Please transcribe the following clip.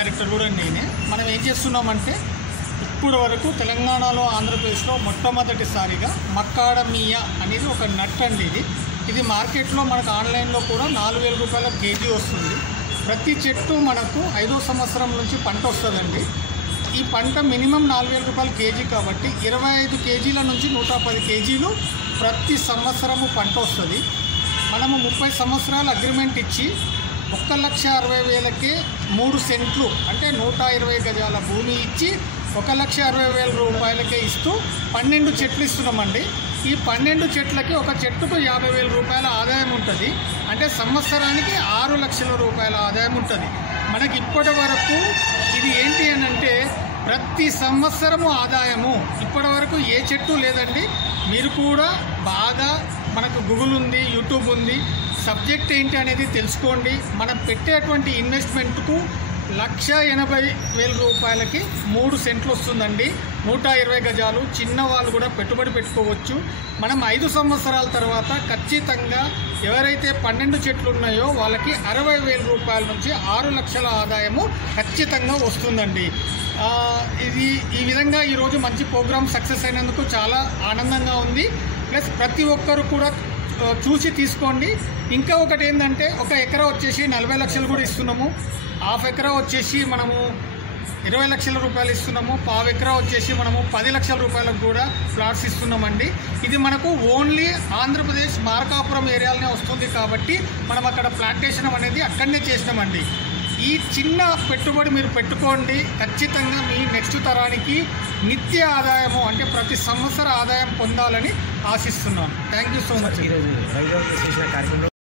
Director కూడా నేనే. మనం ఏం చేస్తున్నామంటే ఇప్పుడు వరకు తెలంగాణలో ఆంధ్రప్రదేశ్లో మొట్టమొదటిసారిగా మక్కాడమియా అనేది ఒక నట్ అండి. ఇది మార్కెట్లో మనకు ఆన్లైన్లో కూడా 4000 రూపాయల కేజీ వస్తుంది. ప్రతి చెట్టు మనకు 5వ సంవత్సరం నుంచి పంట వస్తుందండి. ఈ పంట మినిమం 4000 రూపాయల కేజీ కాబట్టి 25 కేజీల నుంచి 110 కేజీలు ప్రతి సంవత్సరము పంట వస్తుంది. మనము 30 సంవత్సరాల అగ్రిమెంట్ ఇచ్చి 1,60,000కే 3 సెంట్లు అంటే 120 గజాల భూమి ఇచ్చి 1,60,000 రూపాయలకే ఇస్తూ 12 చెట్లు ఇస్తున్నామండి. ఈ 12 చెట్లకి ఒక చెట్టుకు 50,000 రూపాయల ఆదాయం ఉంటుంది. అంటే సంవత్సరానికి 6 లక్షల రూపాయల ఆదాయం ఉంటుంది. మనకి ఇప్పటి వరకు ఇది ఏంటి అని అంటే ప్రతి సంవత్సరము ఆదాయము. ఇప్పటి వరకు ఏ చెట్టు లేదండి. మీరు కూడా బాగా మనకు గూగుల్ ఉంది, యూట్యూబ్ ఉంది, సబ్జెక్ట్ ఏంటి అనేది తెలుసుకోండి. మనం పెట్టేటువంటి ఇన్వెస్ట్మెంట్కు 1,80,000 రూపాయలకి 3 సెంట్లు వస్తుందండి. 120 గజాలు. చిన్నవాళ్ళు కూడా పెట్టుబడి పెట్టుకోవచ్చు. మనం 5 సంవత్సరాల తర్వాత ఖచ్చితంగా ఎవరైతే 12 చెట్లు ఉన్నాయో వాళ్ళకి 60,000 రూపాయల నుంచి 6 లక్షల ఆదాయము ఖచ్చితంగా వస్తుందండి. ఈ విధంగా ఈరోజు మంచి ప్రోగ్రామ్ సక్సెస్ అయినందుకు చాలా ఆనందంగా ఉంది. ప్లస్ ప్రతి ఒక్కరు కూడా చూసి తీసుకోండి. ఇంకా ఒకటి ఏంటంటే 1 ఎకరా వచ్చేసి 40 లక్షలు కూడా ఇస్తున్నాము. హాఫ్ ఎకరా వచ్చేసి మనము 20 లక్షల రూపాయలు ఇస్తున్నాము. పావు ఎకరా వచ్చేసి మనము 10 లక్షల రూపాయలకు కూడా ప్లాట్స్ ఇస్తున్నామండి. ఇది మనకు ఓన్లీ ఆంధ్రప్రదేశ్ మార్కాపురం ఏరియాలోనే వస్తుంది కాబట్టి మనం అక్కడ ప్లాంటేషన్ అనేది అక్కడనే చేసినామండి. ఈ చిన్న పెట్టుబడి మీరు పెట్టుకోండి. ఖచ్చితంగా మీ నెక్స్ట్ తరానికి నిత్య ఆదాయము అంటే ప్రతి సంవత్సర ఆదాయం పొందాలని ఆశిస్తున్నాను. Thank you so much.